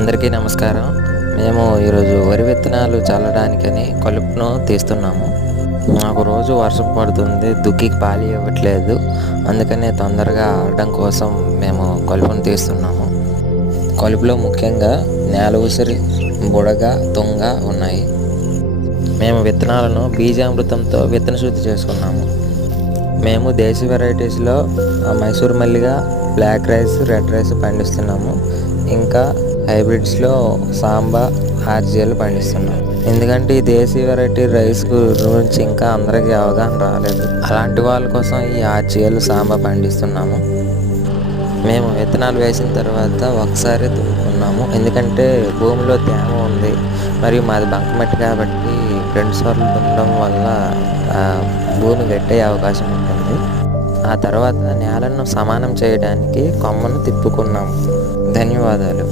అందరికీ నమస్కారం. మేము ఈరోజు వరి విత్తనాలు చల్లడానికని కలుపును తీస్తున్నాము. మాకు రోజు వర్షం పడుతుంది, దుక్కికి పాలి ఇవ్వట్లేదు. అందుకనే తొందరగా ఆడడం కోసం మేము కలుపును తీస్తున్నాము. కలుపులో ముఖ్యంగా నేల ఉసిరి, బుడగ, తుంగ ఉన్నాయి. మేము విత్తనాలను బీజామృతంతో విత్తన శుద్ధి చేసుకున్నాము. మేము దేశీ వెరైటీస్లో Mysore Mallige, black rice, red rice పండిస్తున్నాము. ఇంకా హైబ్రిడ్స్లో సాంబా, ఆర్జీఎల్ పండిస్తున్నాం. ఎందుకంటే ఈ దేశీ వెరైటీ రైస్ గురించి ఇంకా అందరికీ అవగాహన రాలేదు. అలాంటి వాళ్ళ కోసం ఈ ఆర్జీఎల్, సాంబా పండిస్తున్నాము. మేము విత్తనాలు వేసిన తర్వాత ఒకసారి దున్నుకున్నాము. ఎందుకంటే భూమిలో తేమ ఉంది, మరియు మాది బంకమట్టి కాబట్టి 2 సార్లు దున్నడం వల్ల భూమి గట్టయ్యే అవకాశం ఉంటుంది. ఆ తర్వాత నేలను సమానం చేయడానికి కొమ్మను తిప్పుకున్నాము. ధన్యవాదాలు.